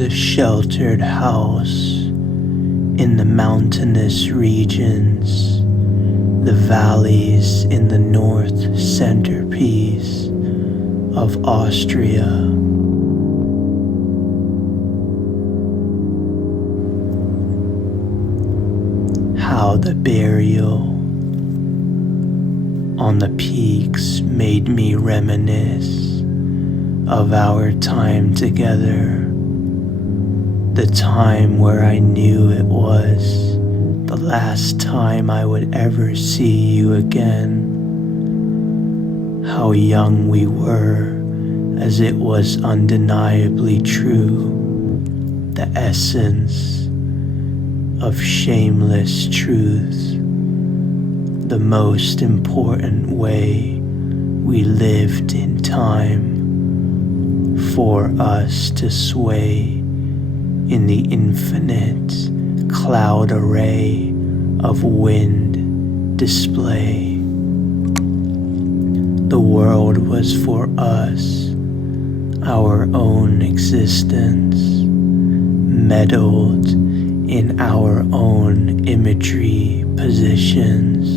the sheltered house in the mountainous regions, the valleys in the north centerpiece of Austria. How the burial on the peaks made me reminisce of our time together, the time where I knew it was the last time I would ever see you again. How young we were, as it was undeniably true, the essence of shameless truth, the most important way we lived in time for us to sway in the infinite cloud array of wind display. The world was for us, our own existence, meddled in our own imagery positions,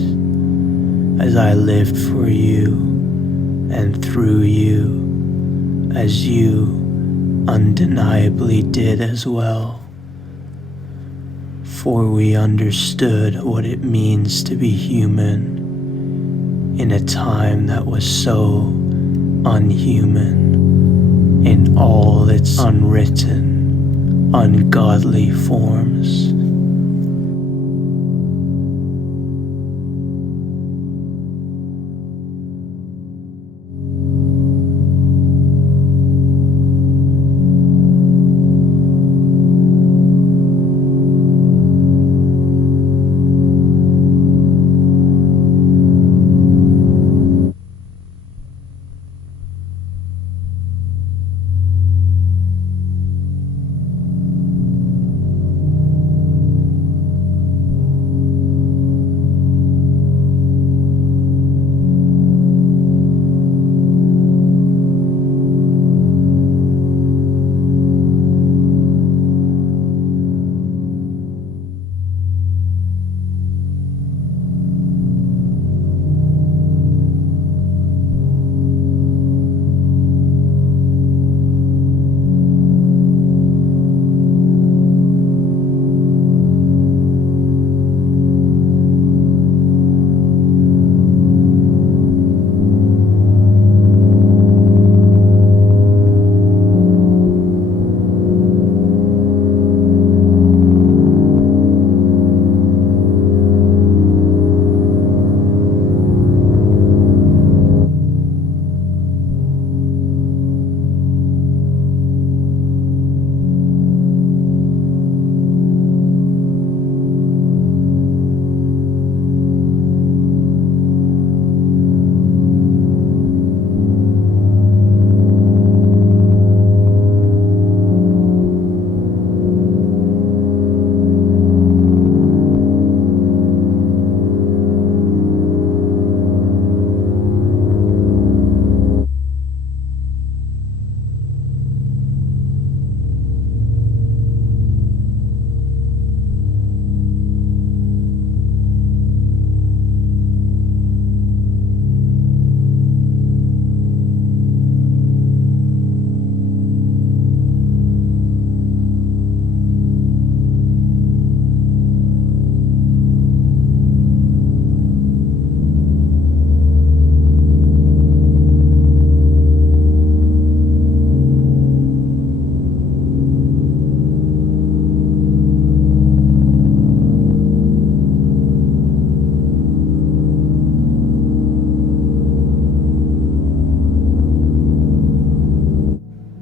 as I lived for you and through you, as you undeniably did as well. For we understood what it means to be human in a time that was so unhuman in all its unwritten, ungodly forms.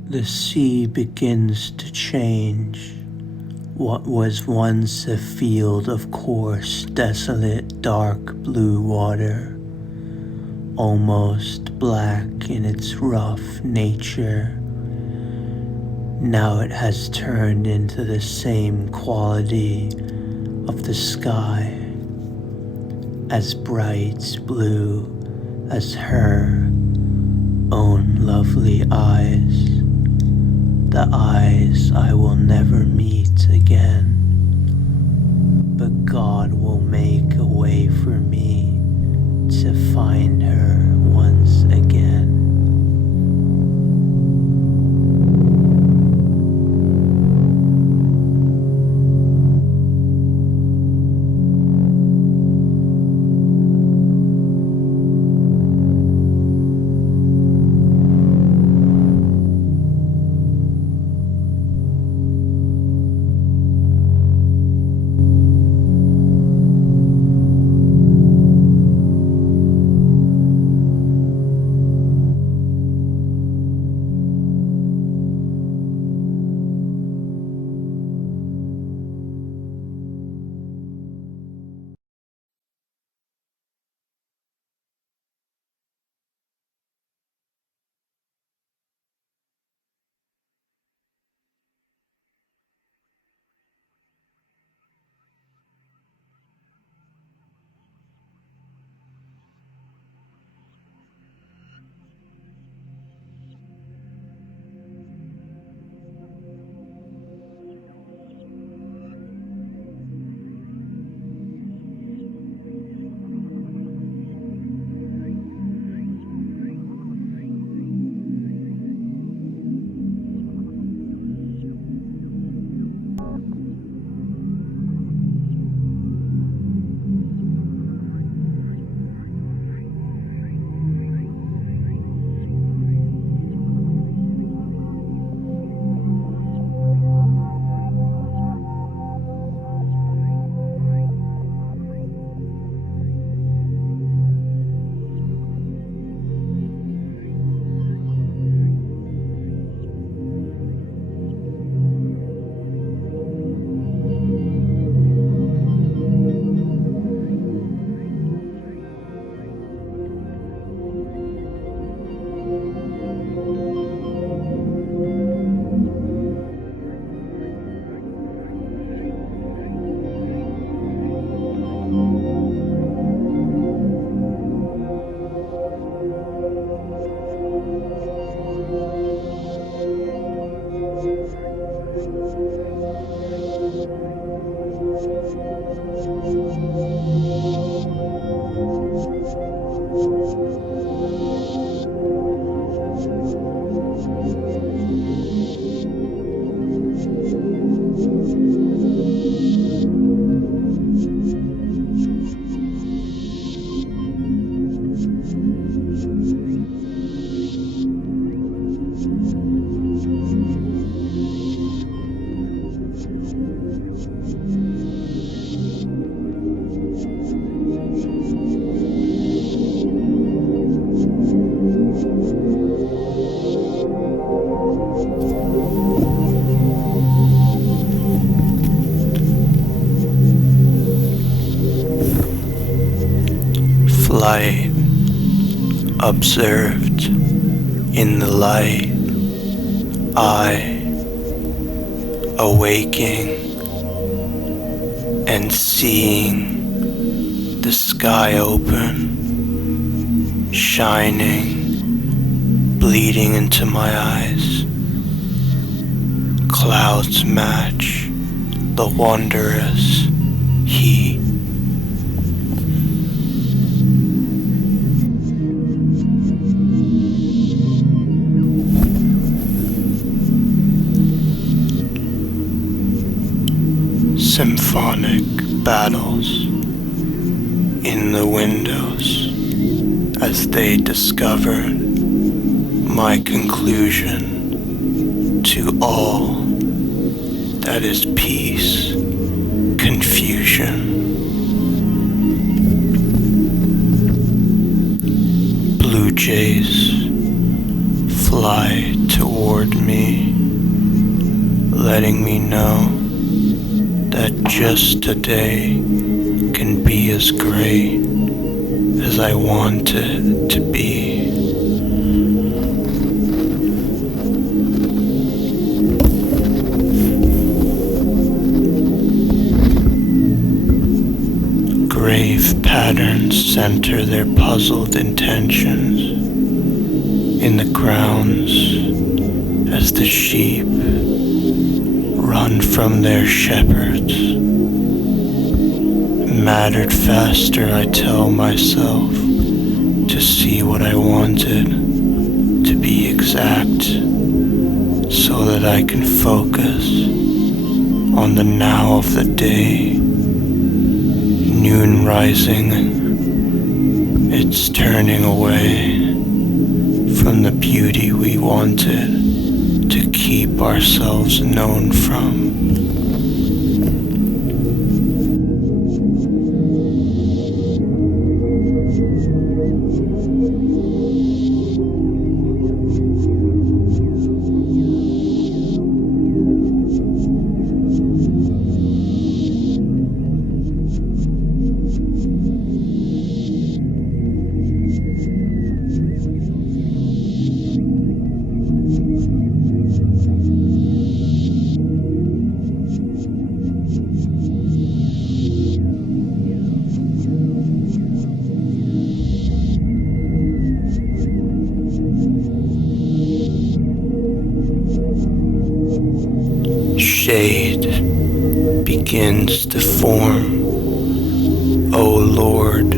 The sea begins to change. What was once a field of coarse, desolate, dark blue water, almost black in its rough nature, now it has turned into the same quality of the sky, as bright blue as her own lovely eyes. the eyes I will never meet again, but God will make a way for me to find her once again. Light observed in the light, I awaking and seeing the sky open, shining, bleeding into my eyes. Clouds match the wondrous heat. Symphonic battles in the windows as they discovered my conclusion to all that is peace, confusion. Blue jays fly toward me, letting me know that just a day can be as great as I want it to be. Grave patterns center their puzzled intentions in the grounds as the sheep run from their shepherds. Mattered faster, I tell myself, to see what I wanted, to be exact, so that I can focus on the now of the day. Noon rising, it's turning away from the beauty we wanted to keep ourselves known from. Shade begins to form. Oh Lord,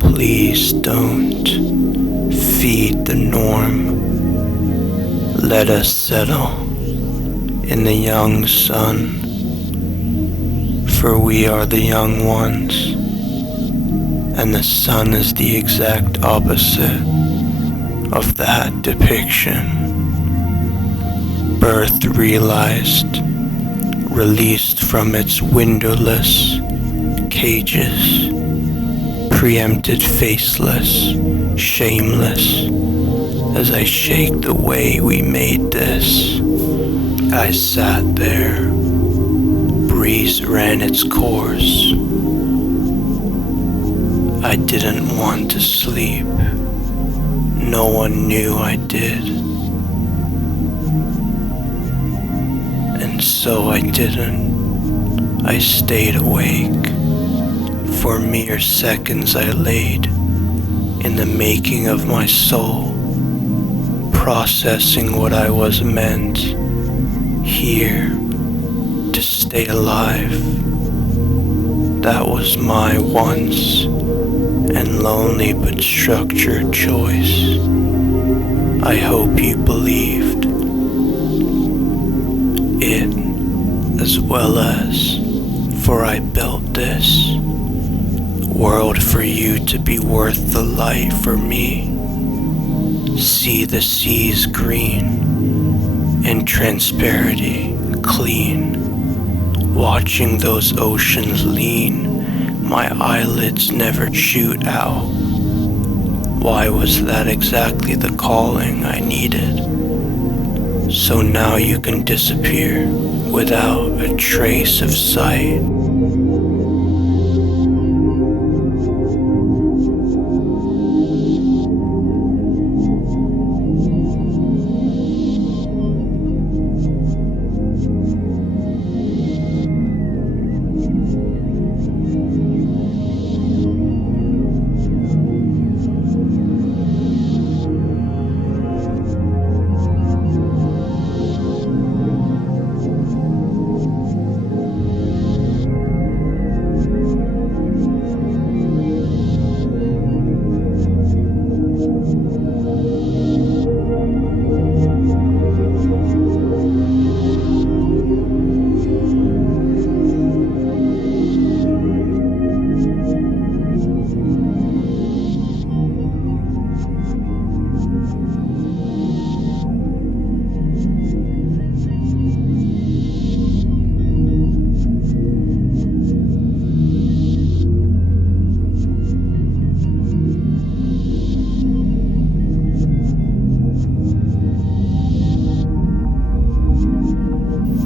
please don't feed the norm. Let us settle in the young sun, for we are the young ones, and the sun is the exact opposite of that depiction. Birth realized, released from its windowless cages, preempted faceless, shameless, as I shake the way we made this. I sat there, breeze ran its course. I didn't want to sleep, no one knew I did. And so I didn't. I stayed awake. For mere seconds I laid in the making of my soul, processing what I was meant here to stay alive. That was my once and lonely but structured choice. I hope you believed it as well as, for I built this world for you to be worth the light for me. See the seas green and transparency clean, watching those oceans lean, my eyelids never shoot out. Why was that exactly the calling I needed? So now you can disappear without a trace of sight.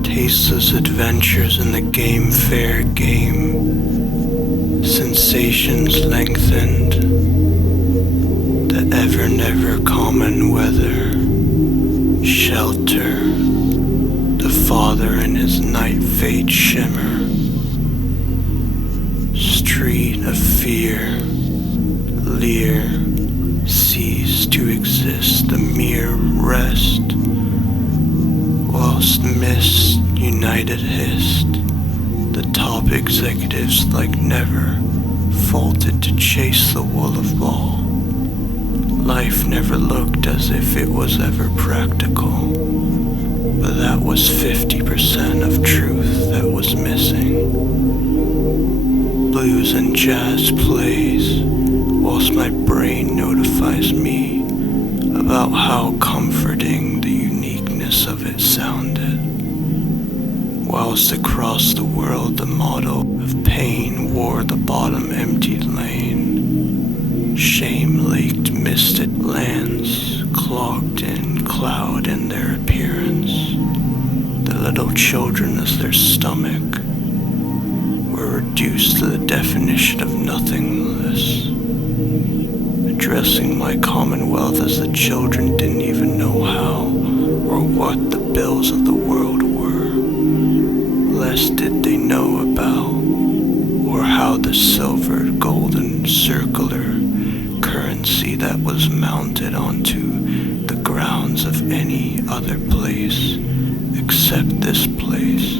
Tasteless adventures in the game fair game, sensations lengthened, the ever never common weather, shelter, the father in his night fade shimmer, street of fear, leer, cease to exist, the mere rest Past mist, united hissed. The top executives like never faulted to chase the wool of ball. Life never looked as if it was ever practical, but that was 50% of truth that was missing. Blues and jazz plays, whilst my brain notifies me about how comforting the uniqueness of it sounded. Whilst across the world the motto of pain wore the bottom emptied lane, shame-laked misted lands clogged in cloud in their appearance. The little children as their stomach were reduced to the definition of nothingness. Addressing my commonwealth as the children didn't even know how or what the bills of the world were. Less did they know about or how the silver, golden, circular currency that was mounted onto the grounds of any other place except this place.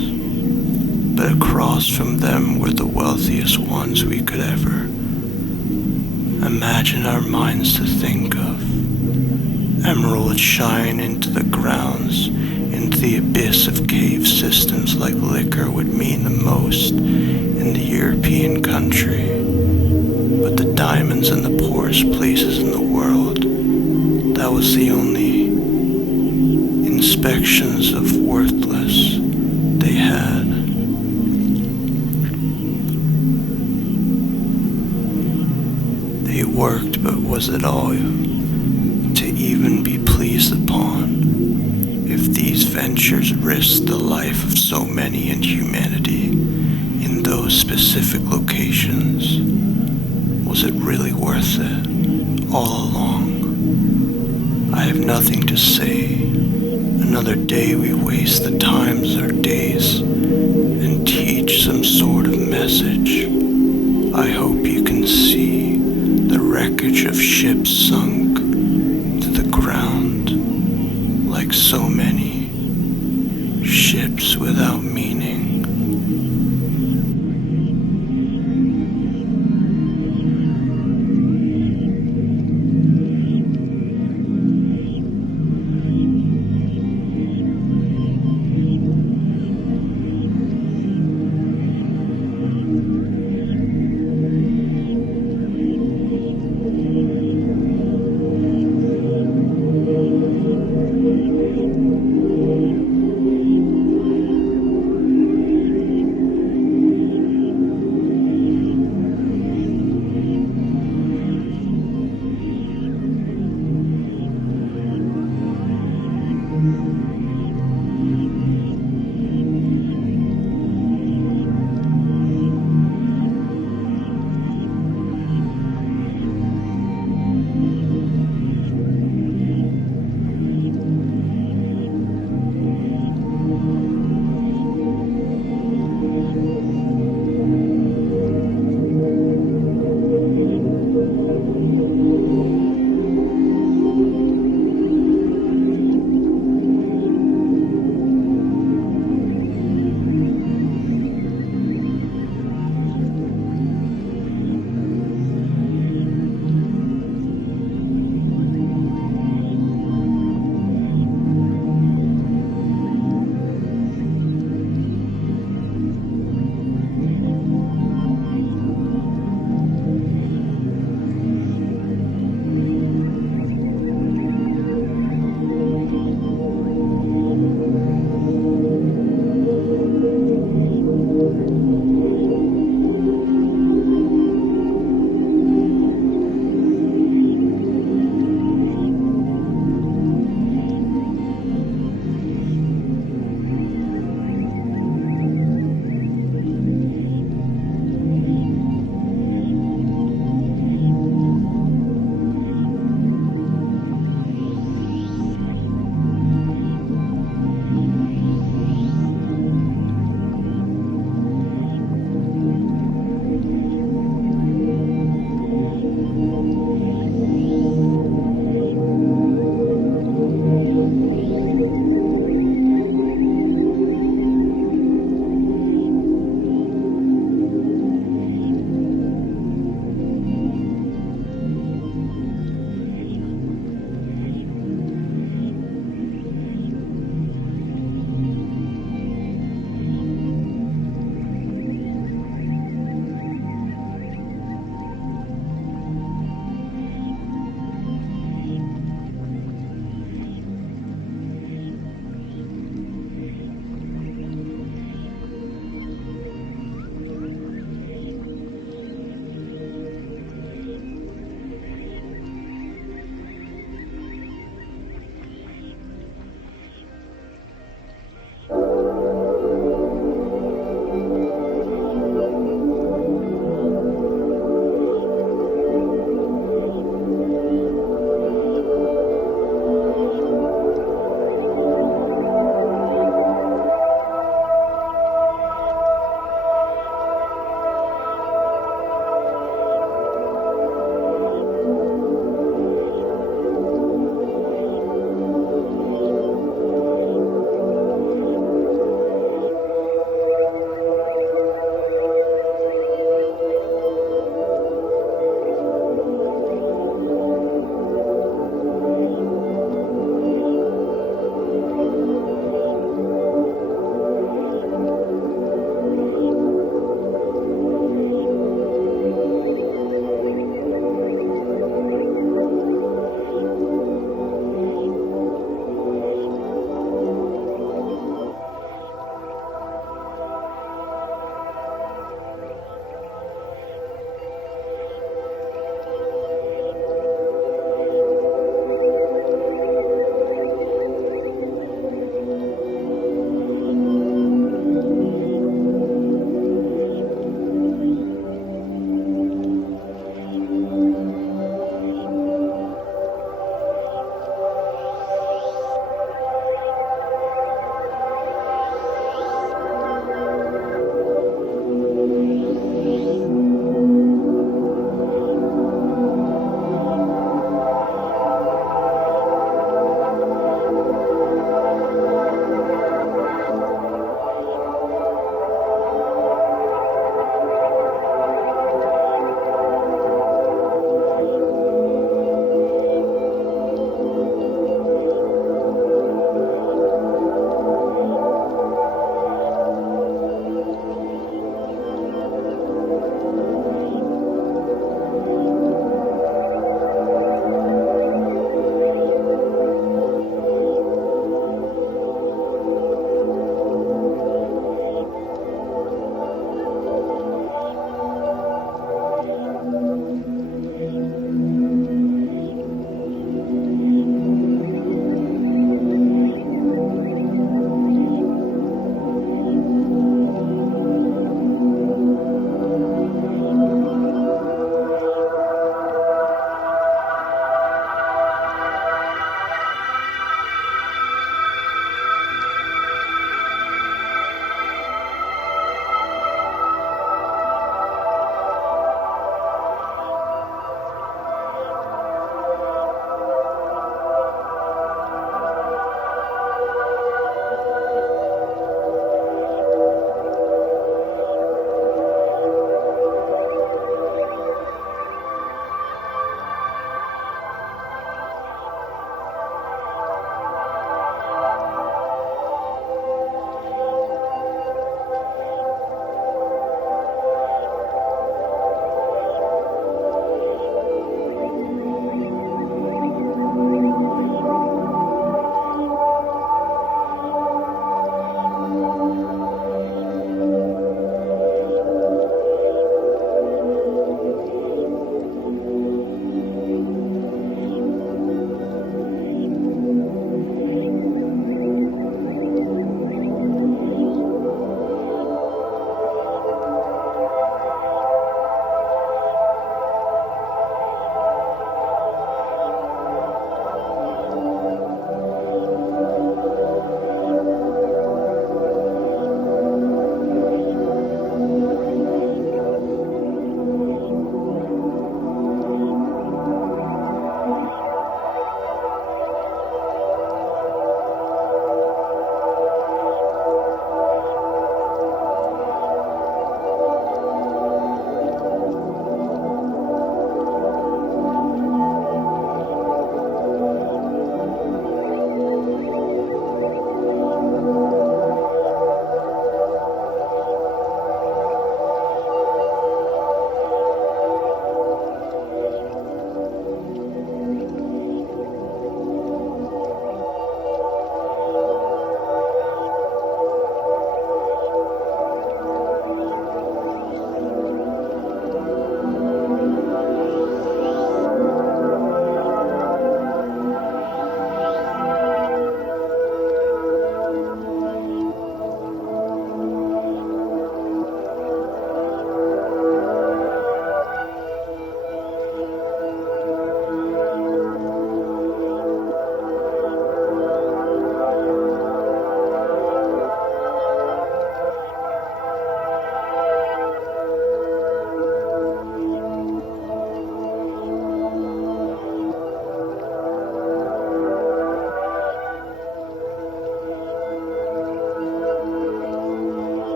But across from them were the wealthiest ones we could ever imagine our minds to think of. Emeralds shine into the grounds, into the abyss of cave systems like liquor would mean the most in the European country. But the diamonds in the poorest places in the world, that was the only inspections of worthless they had. They worked, but was it all to even be pleased upon? If these ventures risked the life of so many and humanity in those specific locations, was it really worth it all along? I have nothing to say. Another day we waste the times our days and teach some sort of message. I hope you can see the wreckage of ships sunk to the ground like so many ships without meaning.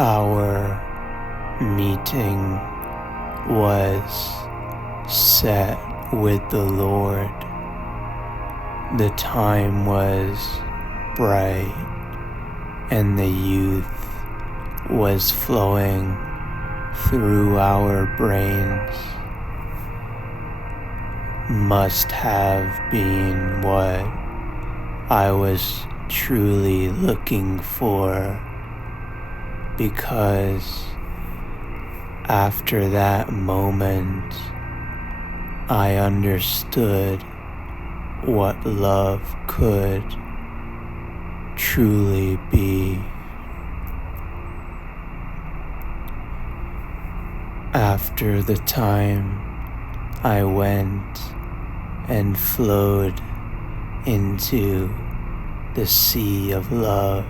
Our meeting was set with the Lord. The time was bright, and the youth was flowing through our brains. Must have been what I was truly looking for, because after that moment, I understood what love could truly be. After the time, I went and flowed into the sea of love.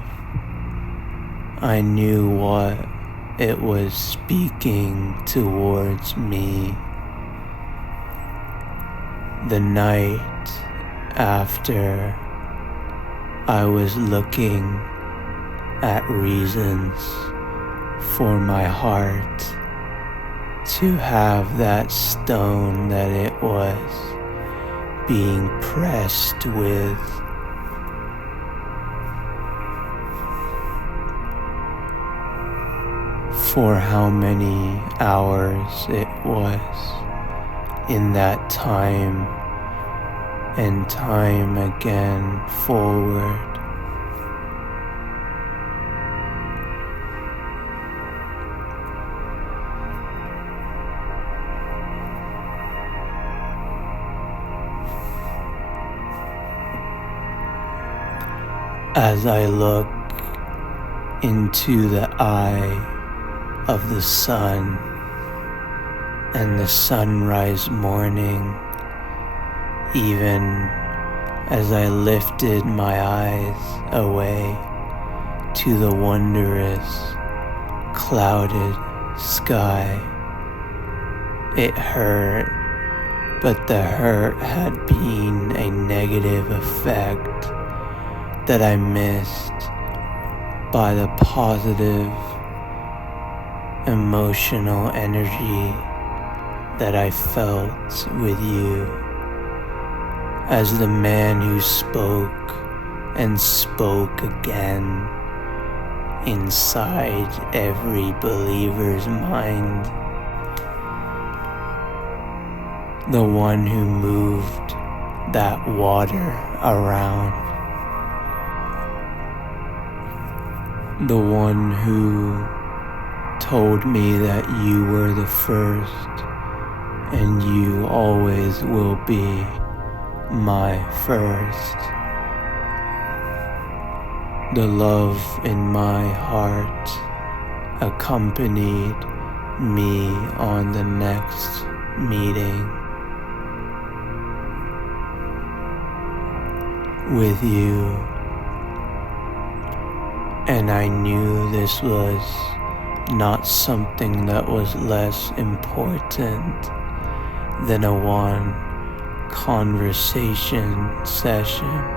I knew what it was speaking towards me. The night after, I was looking at reasons for my heart to have that stone that it was being pressed with. For how many hours it was in that time and time again forward. As I look into the eye of the sun and the sunrise morning, even as I lifted my eyes away to the wondrous clouded sky, it hurt, but the hurt had been a negative effect that I missed by the positive emotional energy that I felt with you as the man who spoke and spoke again inside every believer's mind, the one who moved that water around, the one who told me that you were the first and you always will be my first. The love in my heart accompanied me on the next meeting with you, and I knew this was not something that was less important than a one conversation session.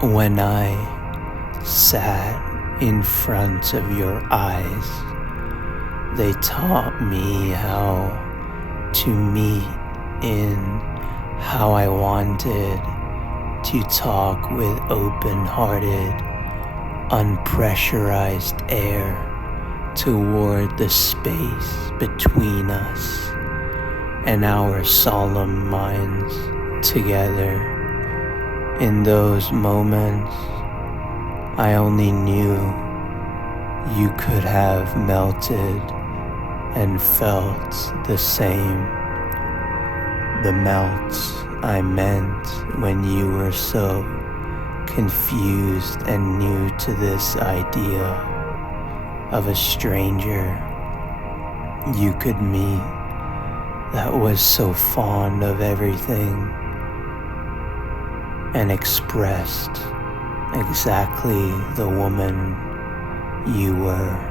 When I sat in front of your eyes, they taught me how to meet in how I wanted to talk with open-hearted, unpressurized air toward the space between us and our solemn minds together. In those moments, I only knew you could have melted and felt the same. The melts I meant when you were so confused and new to this idea of a stranger you could meet that was so fond of everything and expressed exactly the woman you were.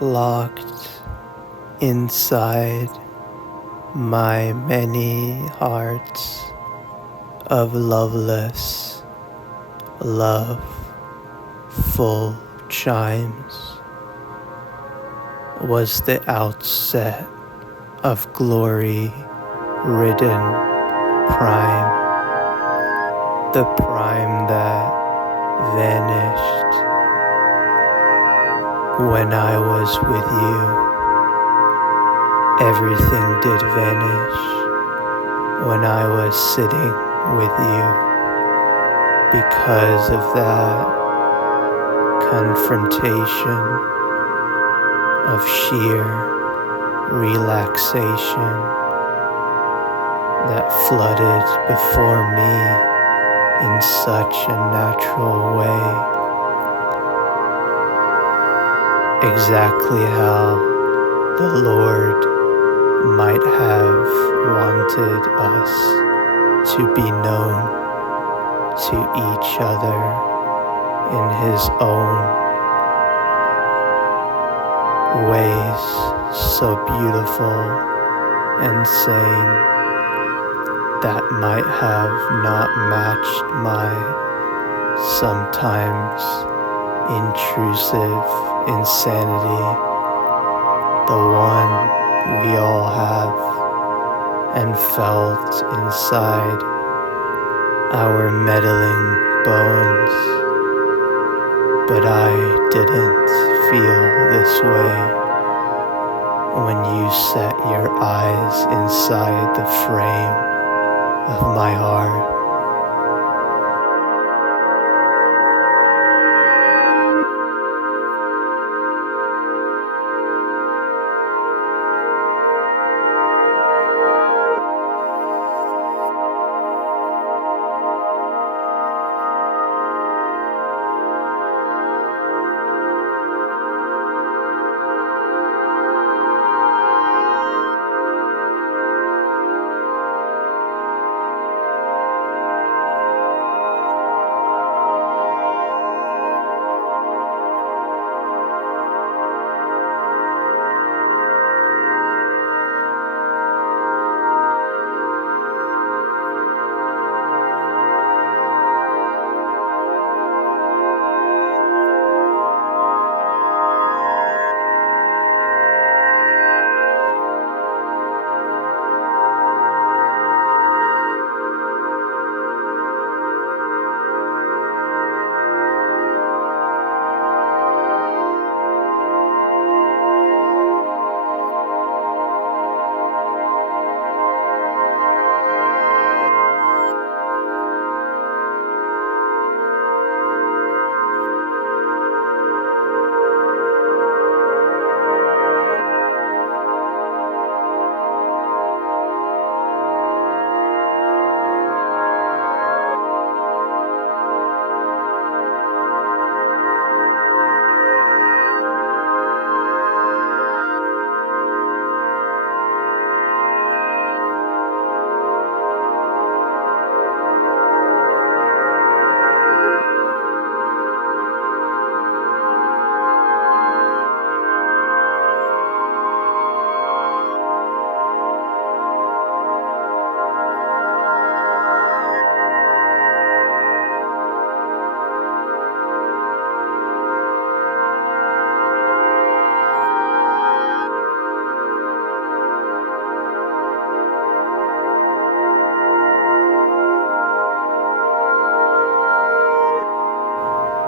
locked inside my many hearts of loveless love full chimes was the outset of glory ridden prime, the prime that vanished when I was with you. Everything did vanish when I was sitting with you because of that confrontation of sheer relaxation that flooded before me in such a natural way. Exactly how the Lord might have wanted us to be known to each other in His own ways, so beautiful and sane, that might have not matched my sometimes intrusive insanity, the one we all have and felt inside our meddling bones. But I didn't feel this way when you set your eyes inside the frame of my heart.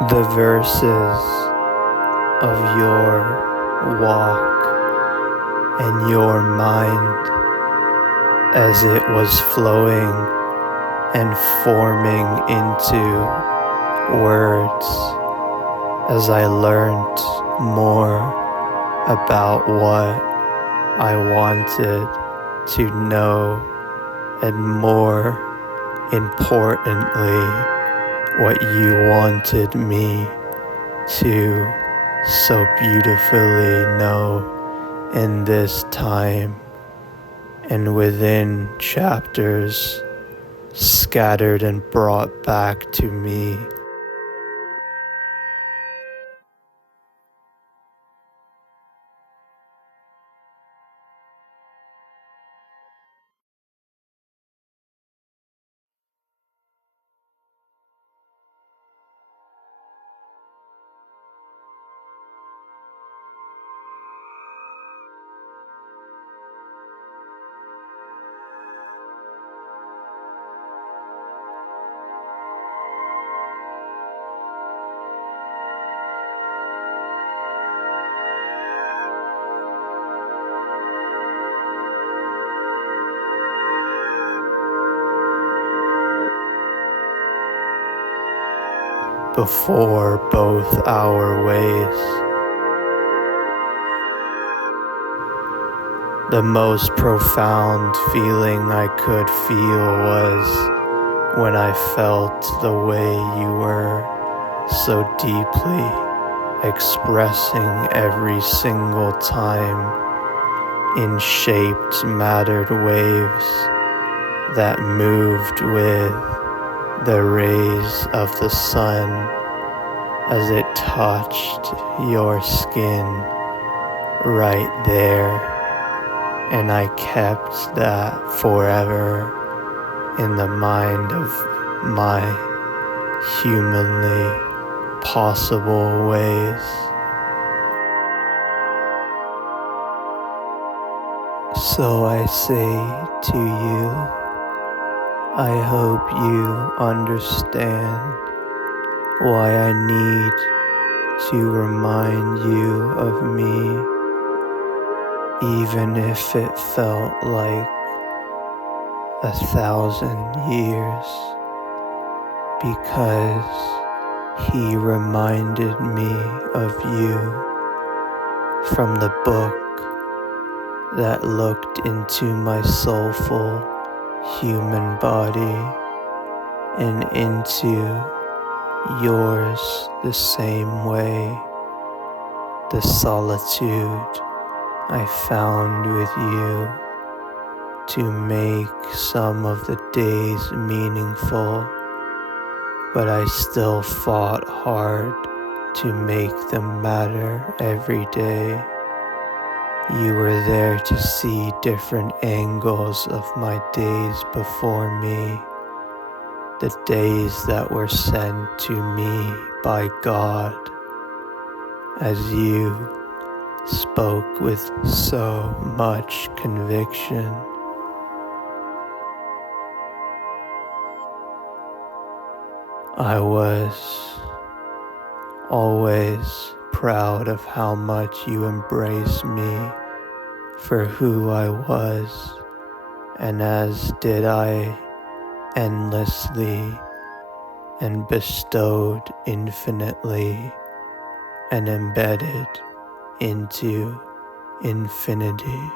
The verses of your walk and your mind as it was flowing and forming into words as I learned more about what I wanted to know, and more importantly, what you wanted me to so beautifully know in this time, and within chapters scattered and brought back to me. before both our ways. The most profound feeling I could feel was when I felt the way you were so deeply expressing every single time in shaped, mattered waves that moved with the rays of the sun as it touched your skin right there. And I kept that forever in the mind of my humanly possible ways. So I say to you, I hope you understand why I need to remind you of me, even if it felt like 1,000 years, because he reminded me of you from the book that looked into my soulful human body and into yours the same way. The solitude I found with you to make some of the days meaningful, but I still fought hard to make them matter every day. You were there to see different angles of my days before me, the days that were sent to me by God, as you spoke with so much conviction. I was always proud of how much you embraced me for who I was, and as did I endlessly and bestowed infinitely and embedded into infinity.